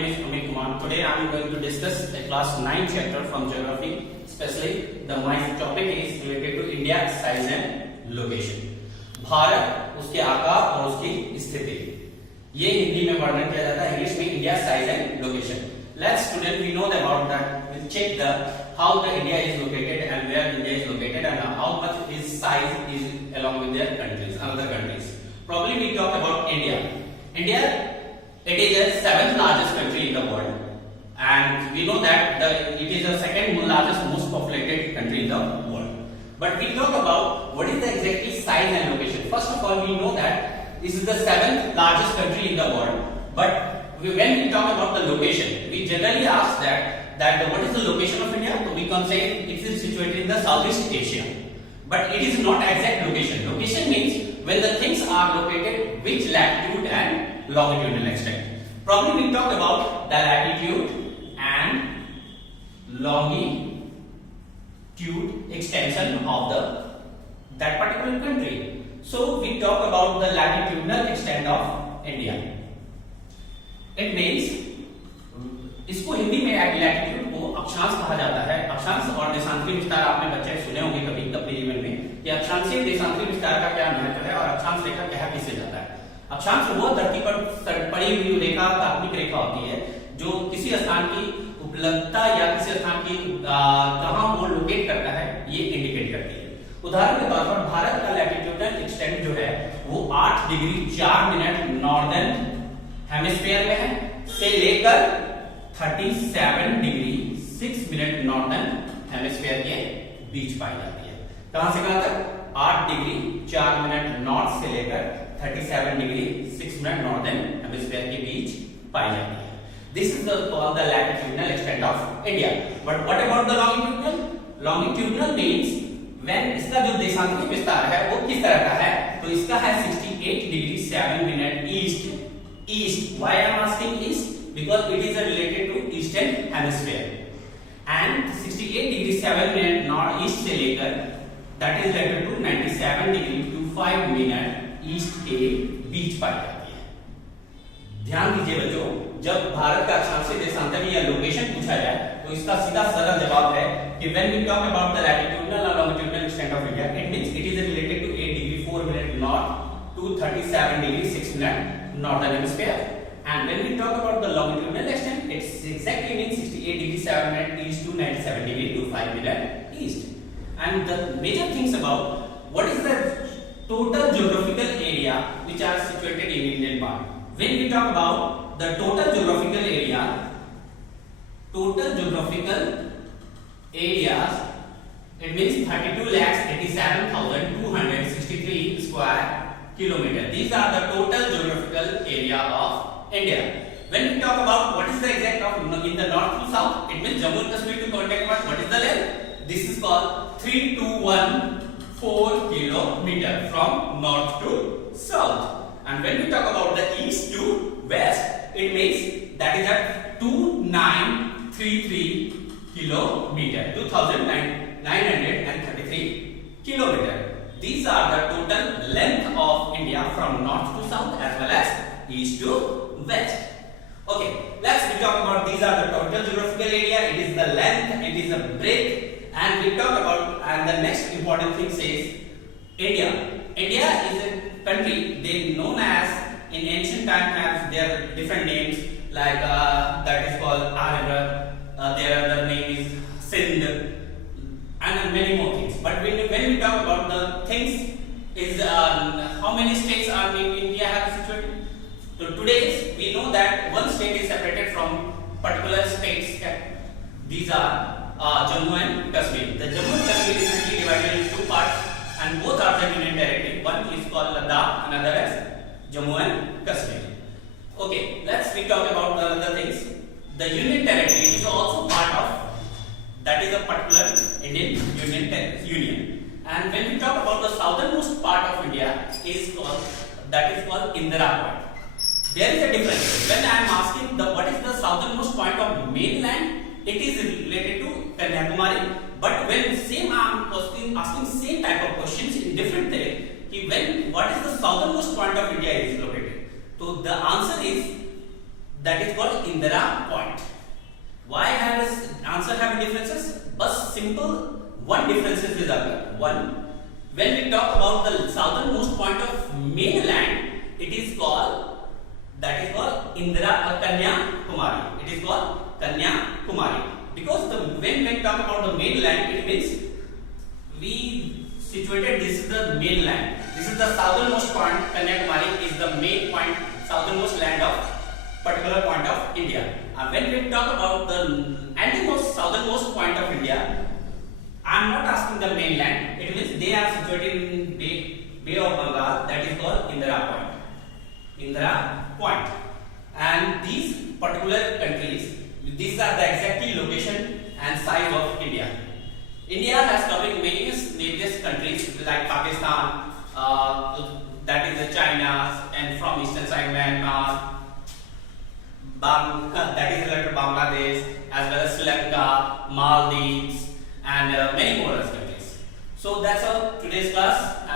name is Amit Kumar. Today I am going to discuss a class 9 chapter from geography. Especially my topic is related to India, size and location. Bharat, उसके आकार और उसकी स्थिति, ये हिंदी में वर्णन किया जाता है. इंग्लिश में India, size and location. Let's student we know about that. We'll check the how the India is located and where India is located and how much its size is along with their countries, another countries. Probably we talk about India. India, it is the seventh largest country in the world, and we know that it is the second largest, most populated country in the world. But we talk about what is the exactly size and location. First of all, we know that this is the seventh largest country in the world. But when we talk about the location, we generally ask that what is the location of India? So we can say it is situated in the Southeast Asia. But it is not exact location. Location means when the things are located which latitude and longitudinal extent. Probably we talk about the latitude and longitude extension of that particular country. So we talk about the latitudinal extent of India. It means इसको हिंदी में latitude को अक्षांश कहा जाता है. अक्षांश और देशांतरी विस्तार आपने बच्चे सुने होंगे कभी अपने जीवन में कि अक्षांशीय देशांतरी विस्तार का क्या महत्व है और अक्षांश रेखा क्या किसे जाता है. अक्षांश वो धरती पर पड़ी हुई रेखा, काल्पनिक रेखा होती है जो किसी स्थान की उपलब्धता या किसी स्थान की कहां वो लोकेट करता है ये इंडिकेट करती है. उदाहरण के तौर पर भारत का लैटिट्यूडल एक्सटेंट जो है वो 8 डिग्री 4 मिनट नॉर्दर्न हेमिस्फीयर में है से लेकर 37 डिग्री 6 मिनट नॉर्दर्न हेमिस्फीयर के बीच पाई जाती है. कहां से कहां तक? 8 डिग्री 4 मिनट नॉर्थ से लेकर 37 डिग्री 6 मिनट नॉर्दर्न हेमिस्फीयर के बीच पाई जाती है. This is called the latitudinal extent of India. But what about the longitudinal? Longitudinal means when इसका जो देशांतरी विस्तार है वो किस तरह का है? तो इसका है 68 degree 7 minute east. Why I am asking east? Because it is related to eastern hemisphere. And 68 degree 7 minute north east से लेकर that is related to 97 degree 25 minute east के बीच पाई जाती है. ध्यान दीजिए बच्चों, जब भारत का अक्षांशीय देशांतरी या लोकेशन पूछा जाए तो इसका सीधा सरल जवाब है कि when we talk about the latitudinal or longitudinal extent of India, it means it is related to 8 degree 4 minute north to 37 degree 6 minute northern hemisphere. And when we talk about the longitudinal extent, it exactly means 68 degree 7 minute east to 97 degree 25 minute east. And the major things about what is the total geographical area which are situated in Indian part. When we talk about the total geographical areas, it means 32,87,263 square kilometer. These are the total geographical area of India. When we talk about what is the exact of in the north to south, it means Jammu and Kashmir to Kashmir. What is the length? This is called 3214 kilometer from north to south. And when we talk about the east to west, it means that is at 2933 kilometer, 2933 kilometer. These are the total length of India from north to south as well as east to west. Okay, let's talk about these are the total geographical area. It is the length, it is the breadth, and we talk about and the next important thing says India. India is a country they known as in ancient time have their different names like that is called Arabia. Their other name is Sindh and many more things. But when we talk about the things is how many states are in India have situated? So today we know that one state is separated from particular states. These are Jammu and Kashmir. The Jammu and Kashmir is actually divided into two parts and both are the union territory. One is called Ladakh, another is Jammu and Kashmir. Okay, let's we talk about the other things. The union territory is also part of that is a particular Indian union. And when we talk about the southernmost part of India is called Indira Point. There is a difference. When I am asking what is the southernmost point of mainland, it is related to Kanyakumari. But when I am asking same type of questions in different way, what is the southernmost point of India is located? So the answer is that is called Indira Point. Why has answer having differences? But simple one differences is there. One, when we talk about the southernmost point of mainland, it is called Indira Kanyakumari. It is called Kanyakumari because when we talk about the mainland, it means we situated this is the mainland. This is the southernmost point. Kanyakumari is the main point, southernmost land of particular point of India. And when we talk about the southernmost point of India, I am not asking the mainland. It means they are situated in Bay of Bengal. That is called Indira Point. Indira Point. And these particular countries, these are the exactly location and size of India. India has covered various countries like Pakistan, that is the China, and from eastern side Myanmar, that is related to Bangladesh, as well as Sri Lanka, Maldives, and many more countries. So that's all today's class.